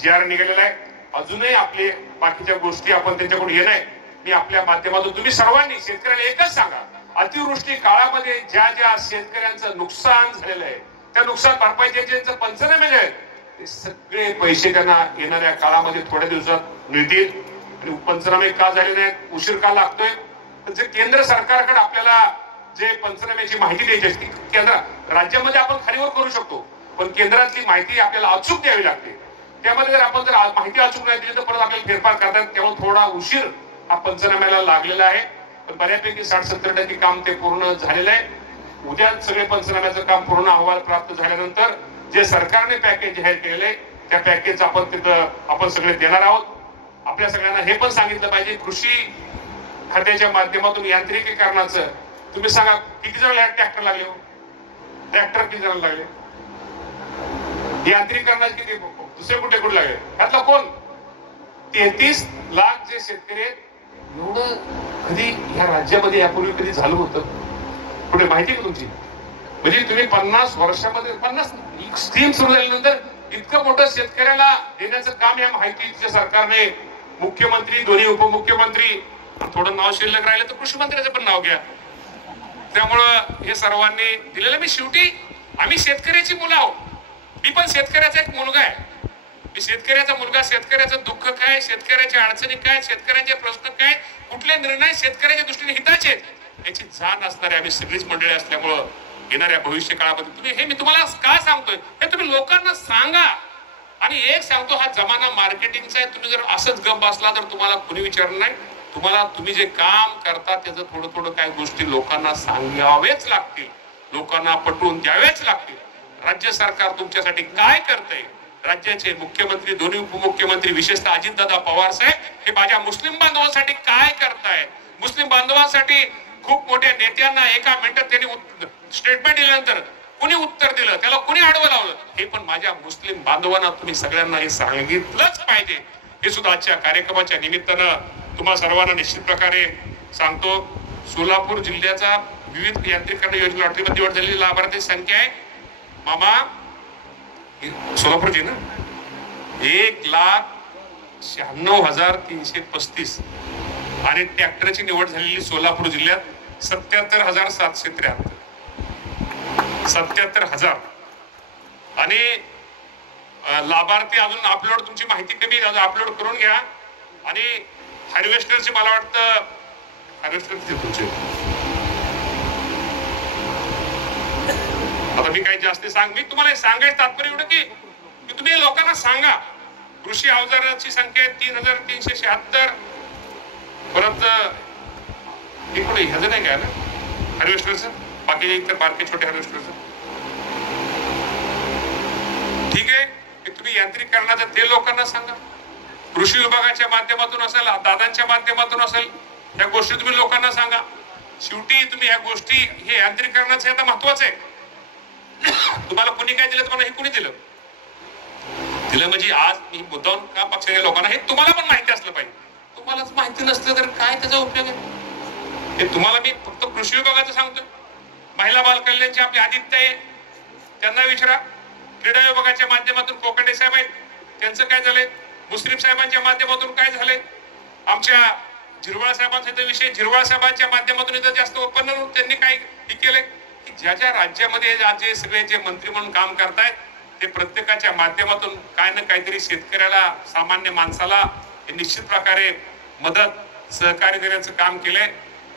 जी आर निघालेला आहे. अजूनही आपले बाकीच्या गोष्टी आपण त्यांच्याकडून येणार. मी आपल्या माध्यमातून तुम्ही सर्वांनी शेतकऱ्याला एकच सांगा, अतिवृष्टी काळामध्ये ज्या ज्या शेतकऱ्यांचं नुकसान झालेलं आहे त्या नुकसान भरपाईचे ज्यांचं पंचनामे जे आहेत ते सगळे पैसे त्यांना येणाऱ्या काळामध्ये थोड्या दिवसात मिळतील. आणि पंचनामे का झाले नाहीत, उशीर का लागतोय, तर जे केंद्र सरकारकडे आपल्याला जे पंचनाम्याची माहिती द्यायची असते केंद्र राज्यामध्ये आपण खालीवर करू शकतो, पण केंद्रातली माहिती आपल्याला अचूक द्यावी लागते. त्यामध्ये जर आपण जर माहिती अचूक नाही दिली तर परत आपल्याला फेरफार करतात. त्यामुळे थोडा उशीर हा पंचनाम्याला लागलेला आहे, पण बऱ्यापैकी 60-70% काम ते पूर्ण झालेलं आहे. उद्या सगळे पंचनाम्याचं काम पूर्ण अहवाल प्राप्त झाल्यानंतर जे सरकारने पॅकेज जाहीर केलेले त्या पॅकेज आपण सगळे देणार आहोत. आपल्या सगळ्यांना हे पण सांगितलं पाहिजे, कृषी खात्याच्या माध्यमातून यांत्रिकीकरणाचं तुम्ही सांगा किती जणांना ट्रॅक्टर लागले, ट्रॅक्टर किती जणांना लागले, यांत्रिकीकरणाचे किती, दुसरे कुठे कुठे लागले, यातला कोण 33 लाख जे शेतकरी आहेत. एवढं कधी या राज्यामध्ये यापूर्वी कधी झालं होतं कुठे माहिती का तुमची? म्हणजे तुम्ही 50 वर्षामध्ये 50 स्कीम सुरू झाल्यानंतर इतकं मोठं शेतकऱ्याला देण्याचं काम या माहितीच्या सरकारने, मुख्यमंत्री, दोन्ही उपमुख्यमंत्री, थोडं नाव शिल्लक राहिलं तर कृषी मंत्र्याचं पण नाव घ्या. त्यामुळं हे सर्वांनी दिलेलं. मी शेवटी आम्ही शेतकऱ्याची मुलं आहोत. मी पण शेतकऱ्याचा एक मुलगा आहे. मी शेतकऱ्याचा मुलगा. शेतकऱ्याचं दुःख काय, शेतकऱ्याच्या अडचणी काय, शेतकऱ्यांचे प्रश्न काय, कुठले निर्णय शेतकऱ्याच्या दृष्टीने हिताचे आहेत याची जाण असणारे आम्ही सगळीच मंडळी असल्यामुळं येणाऱ्या भविष्य काळामध्ये तुम्ही हे मी तुम्हाला काय सांगतोय हे तुम्ही लोकांना सांगा. आणि एक सांगतो, हा जमाना मार्केटिंगचा आहे. तुम्ही जर असंच गप बसला तर तुम्हाला कुणी विचारलं नाही. तुम्हाला तुम्ही जे काम करता त्याचं थोडं थोडं काही गोष्टी लोकांना सांगावेच लागतील, लोकांना पटवून द्यावेच लागतील. राज्य सरकार तुमच्यासाठी काय करतंय, राज्याचे मुख्यमंत्री, दोन्ही उपमुख्यमंत्री, विशेषतः अजितदादा पवार साहेब हे माझ्या मुस्लिम बांधवांसाठी काय करतायत, मुस्लिम बांधवांसाठी खूप मोठ्या नेत्यांना एका मिनिटात त्यांनी स्टेटमेंट दिल्यानंतर कुणी उत्तर दिलं, त्याला कुणी आडवं लावलं, हे पण माझ्या मुस्लिम बांधवांना तुम्ही सगळ्यांना हे सांगितलंच पाहिजे. हे सुद्धा आजच्या कार्यक्रमाच्या निमित्तानं तुम्हा सर्वांना निश्चित प्रकारे सांगतो. सोलापूर जिल्ह्याचा विविध यांत्रिकीकरण योजना लॉटरीमध्ये निवड झालेली लाभार्थी संख्या आहे मामा सोलापूर जी ना 1,96,335 आणि ट्रॅक्टरची निवड झालेली सोलापूर जिल्ह्यात 77,773 77,000 आणि लाभार्थी अजून अपलोड, तुमची माहिती कमी अपलोड करून घ्या. आणि हार्वेस्टरचे मला वाटतं हार्वेस्टर तुमचे आता मी काही जास्त मी तुम्हाला सांगायचं तात्पर्य एवढं की तुम्ही लोकांना सांगा. कृषी अवजारांची संख्या आहे 3,376. परत इकडे ह्याचं नाही काय ना हार्वेस्टरचं, बाकी एक तर बारके छोटे हार्वेस्टरचं ठीक आहे. तुम्ही यांत्रिकीकरणाचं ते लोकांना सांगा. कृषी विभागाच्या माध्यमातून असेल, दादांच्या माध्यमातून असेल, या गोष्टी तुम्ही लोकांना सांगा. शेवटी तुम्ही या गोष्टी हे यांत्रिकीकरणाचं आता महत्वाचं आहे. तुम्हाला कोणी काय दिलं, तुम्हाला हे कोणी दिलं म्हणजे आज मी मुद्दाम का पक्षाच्या लोकांना हे तुम्हाला पण माहिती असलं पाहिजे. तुम्हालाच माहिती नसलं तर काय त्याचा उपयोग आहे. हे तुम्हाला मी फक्त कृषी विभागाचं सांगतोय. महिला बाल कल्याणचे आपले आदित्य आहे, त्यांना विचारा. क्रीडा विभागाच्या माध्यमातून कोकटे साहेब आहेत, त्यांचं काय झालंय. मुस्लिम साहेबांच्या माध्यमातून काय झालंय. आमच्या झिरवाळ साहेबांचा विषय, झिरवाळ साहेबांच्या माध्यमातून इथं जास्त उत्पन्न त्यांनी काय केलंय की ज्या ज्या राज्यामध्ये आज जे सगळे जे मंत्री म्हणून काम करतायत ते प्रत्येकाच्या माध्यमातून काय ना काहीतरी शेतकऱ्याला, सामान्य माणसाला निश्चित प्रकारे मदत सहकार्य देण्याचं काम केलंय.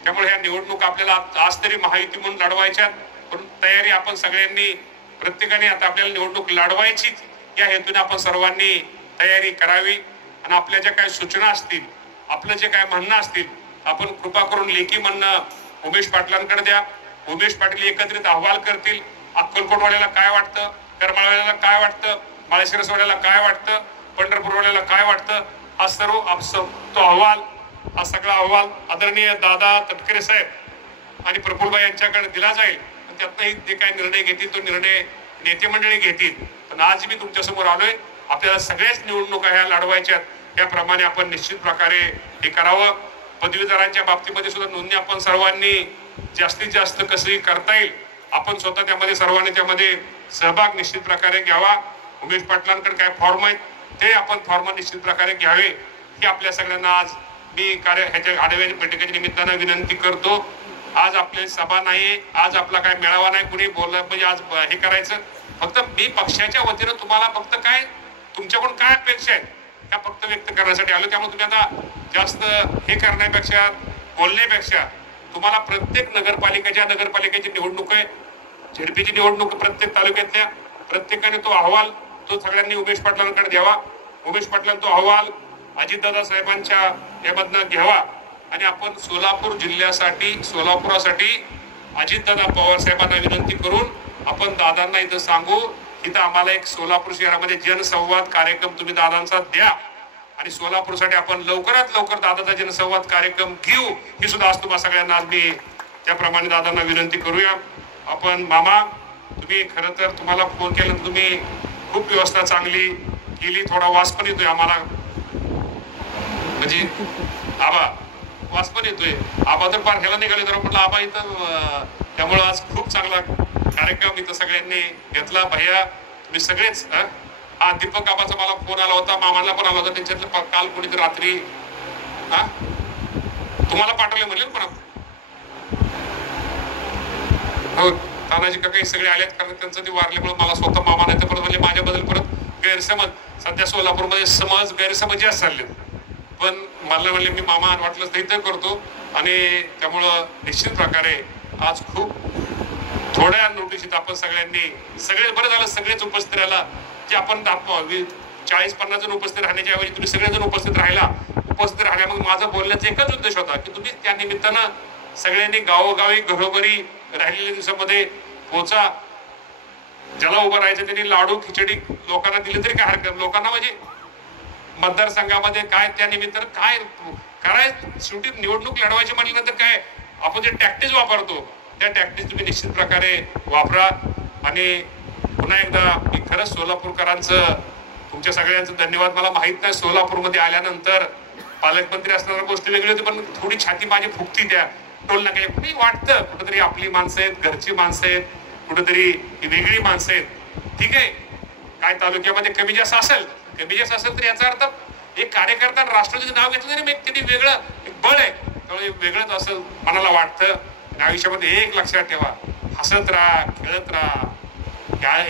त्यामुळे ह्या निवडणूक आपल्याला आज तरी महायुती म्हणून लढवायच्यात, पण तयारी आपण सगळ्यांनी प्रत्येकाने आता आपल्याला निवडणूक लढवायची या हेतूने आपण सर्वांनी तयारी करावी. आणि आपल्या ज्या काही सूचना असतील, आपलं जे काय म्हणणं असतील, आपण कृपा करून लेखी म्हणणं उमेश पाटलांकडे द्या. उमेश पाटील एकत्रित अहवाल करतील. अक्कलकोटवाड्याला काय वाटतं, करमाळवाड्याला काय वाटतं, माळशिरसवाड्याला काय वाटतं, पंढरपूरवाड्याला काय वाटतं, हा सर्व तो अहवाल, हा सगळा अहवाल आदरणीय दादा तटकरे साहेब आणि प्रफुल्लभाई यांच्याकडे दिला जाईल. त्यातनंही जे काही निर्णय घेतील तो निर्णय नेते मंडळी घेतील. पण आज मी तुमच्या समोर आलोय, आपल्याला सगळ्याच निवडणुका ह्या लढवायच्यात. त्याप्रमाणे आपण निश्चित प्रकारे हे करावं. पदवीधरांच्या बाबतीमध्ये सुद्धा नोंदणी आपण सर्वांनी जास्तीत जास्त कसंही करता येईल आपण स्वतः त्यामध्ये सर्वांनी त्यामध्ये सहभाग निश्चित प्रकारे घ्यावा. उमेश पाटलांकडे काय फॉर्म आहेत ते आपण फॉर्म निश्चित प्रकारे घ्यावे ही आपल्या सगळ्यांना आज मी ह्याच्या आढाव्या बैठकीच्या निमित्तानं विनंती करतो. आज आपली सभा नाही, आज आपला काय मेळावा नाही, कुणी बोललं म्हणजे आज हे करायचं. फक्त मी पक्षाच्या वतीनं तुम्हाला फक्त काय तुमच्याकडून काय अपेक्षा आहेत त्या फक्त व्यक्त करण्यासाठी आलो. त्यामुळे तुम्ही आता जास्त हे करण्यापेक्षा बोलण्यापेक्षा तुम्हाला प्रत्येक नगरपालिकेची निवडणूक आहे, झेडपीची निवडणूक प्रत्येक तालुक्यातल्या प्रत्येकाने तो अहवाल तो सगळ्यांनी उमेश पाटलांकडे द्यावा. उमेश पाटलांनी तो अहवाल अजितदादा साहेबांच्या यामधनं घ्यावा आणि आपण सोलापुरासाठी अजितदादा पवार साहेबांना विनंती करून आपण दादांना इथं सांगू, इथं आम्हाला एक सोलापूर शहरामध्ये जनसंवाद कार्यक्रम तुम्ही दादांचा द्या आणि सोलापूरसाठी आपण लवकरात लवकर दादाचा जनसंवाद कार्यक्रम घेऊ ही सुद्धा आज तुम्हाला सगळ्यांना आज मी त्याप्रमाणे दादांना विनंती करूया. आपण मामा तुम्ही खरं तर तुम्हाला फोन केला तुम्ही खूप व्यवस्था चांगली केली. थोडा वास पण येतोय आम्हाला, म्हणजे आबा वास पण येतोय. आबा तर पार ह्याला निघाले तर म्हटलं आबा इथं. त्यामुळं आज खूप चांगला कार्यक्रम इथं सगळ्यांनी घेतला. भैया तुम्ही सगळेच हा दीपक आबाचा मला फोन आला होता, मामाला पण आला होता. त्यांच्यातलं काल कोणी तर रात्री तुम्हाला पाठवले म्हणले पण हो तानाजी काका सगळे आलेत कारण त्यांचं ते वारल्यामुळे मला स्वतः मामा नाही तर परत म्हणजे माझ्याबद्दल परत गैरसमज सध्या सोलापूरमध्ये गैरसमज जास्त चालले. पण मला म्हणले मी मामा वाटलं तर इथं करतो आणि त्यामुळं निश्चित प्रकारे आज खूप थोड्या नोटिशीत आपण सगळे बरं झालं सगळेच उपस्थित राहिला. जे आपण 40-50 जण उपस्थित राहण्याच्या ऐवजी तुम्ही सगळेजण उपस्थित राहिल्या. मग माझा बोलण्याचा एकच उद्देश होता की तुम्ही त्या निमित्तानं सगळ्यांनी गावोगावी घरोघरी राहिलेल्या दिवसामध्ये पोचा. ज्याला उभं राहायचं त्यांनी लाडू खिचडी लोकांना दिली तरी काय हरकत. लोकांना म्हणजे मतदारसंघामध्ये काय त्या निमित्तानं काय करायचं शेवटी निवडणूक लढवायची म्हटल्यानंतर काय आपण जे टॅक्टिस वापरतो त्या टॅक्टिस तुम्ही निश्चित प्रकारे वापरा. आणि पुन्हा एकदा मी खरंच सोलापूरकरांचं तुमच्या सगळ्यांचं धन्यवाद. मला माहित नाही सोलापूरमध्ये आल्यानंतर पालकमंत्री असणाऱ्या गोष्टी वेगळी होती पण थोडी छाती माझी फुगती त्या टोल नाक्याला. कुठेही वाटतं कुठेतरी आपली माणसं आहेत, घरची माणसं आहेत, कुठेतरी वेगळी माणसं आहेत. ठीक आहे काय तालुक्यामध्ये कमी जास्त असेल तर याचा अर्थ एक कार्यकर्ता राष्ट्रवादीचं नाव घेतलं तरी त्यांनी वेगळं एक बळ आहे त्यामुळे वेगळंच असं मनाला वाटतं. आयुष्यामध्ये एक लक्षात ठेवा, हसत राहा, खेळत राहा.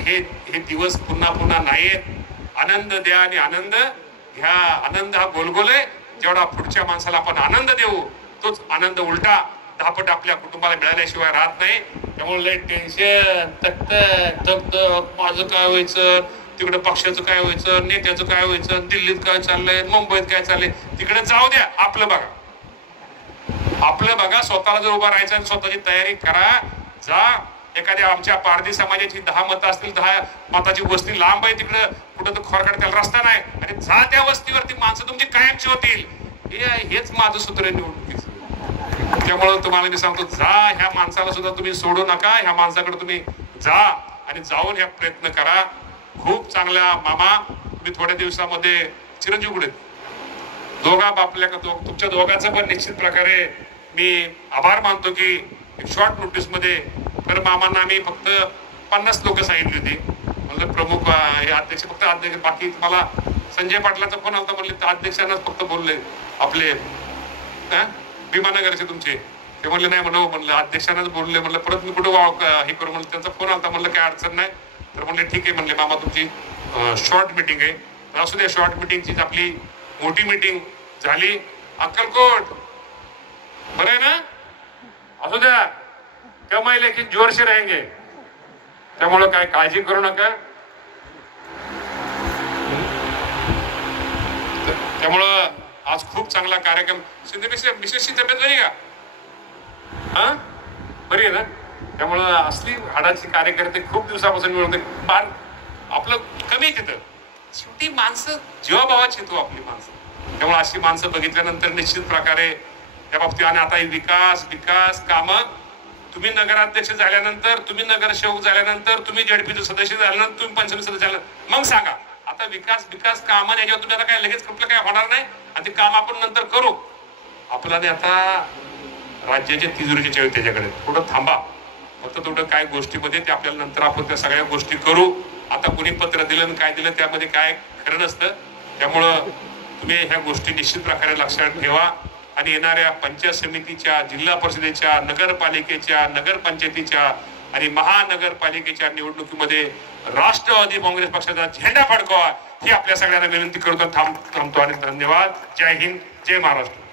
हे दिवस पुन्हा पुन्हा नाहीत. आनंद द्या आणि आनंद घ्या. आनंद हा गोलगोल आहे. जेवढा पुढच्या माणसाला आपण आनंद देऊ तोच आनंद उलटा धापट आपल्या कुटुंबाला मिळाल्याशिवाय राहत नाही. त्यामुळे लय टेन्शन तक माझं काय व्हायचं, तिकडे पक्षाचं काय व्हायचं, नेत्याचं काय व्हायचं, दिल्लीत काय चाललंय, मुंबईत काय चाललंय, तिकडे जाऊ द्या. आपलं बघा. स्वतःला जर उभा राहायचं आणि स्वतःची तयारी करा. जा एखाद्या आमच्या पारधी समाजाची 10 मतं असतील, 10 मताची वस्ती लांब आहे, तिकडं कुठं तर खोरकाट त्याला रस्ता नाही आणि जा त्या वस्तीवरती माणसं तुमची कायमची होतील. हेच माझं सूत्र आहे निवडणुकीचं. त्यामुळं तुम्हाला मी सांगतो जा ह्या माणसाला सुद्धा तुम्ही सोडू नका. ह्या माणसाकडे तुम्ही जा आणि जाऊन ह्या प्रयत्न करा. खूप चांगला मामा तुम्ही थोड्या दिवसामध्ये चिरंजीव कुठे दोघा बापल्या तुमच्या दोघांचं पण निश्चित प्रकारे मी आभार मानतो की शॉर्ट नोटीस मध्ये. तर मामांना आम्ही फक्त 50 लोक सांगितली होती म्हणजे प्रमुख हे अध्यक्ष फक्त अध्यक्ष. बाकी मला संजय पाटलाचा फोन आला म्हणले अध्यक्षांनाच फक्त बोलले आपले भीमानगरचे तुमचे. ते म्हणले नाही म्हणलं अध्यक्षांनाच बोलले. म्हणलं परत मी कुठं हे करू म्हणलं. त्यांचा फोन आला म्हणलं काय अडचण नाही. तर म्हणले ठीक आहे म्हणले मामा तुमची शॉर्ट मिटिंग आहे. असू द्या शॉर्ट मिटिंगची आपली मोठी मिटिंग झाली. अक्कलकोट बरं आहे ना, असू द्या कमाई लेकिन जोर से रहेंगे. त्यामुळं काय काळजी करू नका. त्यामुळं आज खूप चांगला कार्यक्रम. मिसेसची तब्येत बरी का? हा बरी आहे ना. त्यामुळं असली हाडाची कार्यकर्ते खूप दिवसापासून मिळवते. फार आपलं कमी तिथं शेवटी माणसं जीवाभावाची येतो आपली माणसं. त्यामुळे अशी माणसं बघितल्यानंतर निश्चित प्रकारे त्या बाबतीत. आणि आता विकास कामं तुम्ही नगराध्यक्ष झाल्यानंतर, तुम्ही नगरसेवक झाल्यानंतर, तुम्ही जेडपीचे सदस्य झाल्यानंतर, तुम्ही पंचायत सदस्य झाल्यानंतर मग सांगा आता विकास कामं याच्यावर तुम्ही आता काय लगेच कुठलं काय होणार नाही आणि ते काम आपण नंतर करू. आपल्याला आता राज्याच्या तिजोरीच्या चावी त्याच्याकडे थोडं थांबा. फक्त थोडं काय गोष्टीमध्ये ते आपल्याला नंतर आपण त्या सगळ्या गोष्टी करू. आता कुणी पत्र दिलं काय दिलं त्यामध्ये काय खरं नसतं. त्यामुळं तुम्ही ह्या गोष्टी निश्चित प्रकारे लक्षात ठेवा आणि येणाऱ्या पंचायत समितीच्या, जिल्हा परिषदेच्या, नगरपालिकेच्या, नगरपंचायतीच्या आणि महानगरपालिकेच्या निवडणुकीमध्ये राष्ट्रवादी काँग्रेस पक्षाचा झेंडा फडकवा ही आपल्या सगळ्यांना विनंती करतो. थांबतो आणि धन्यवाद. जय हिंद, जय महाराष्ट्र.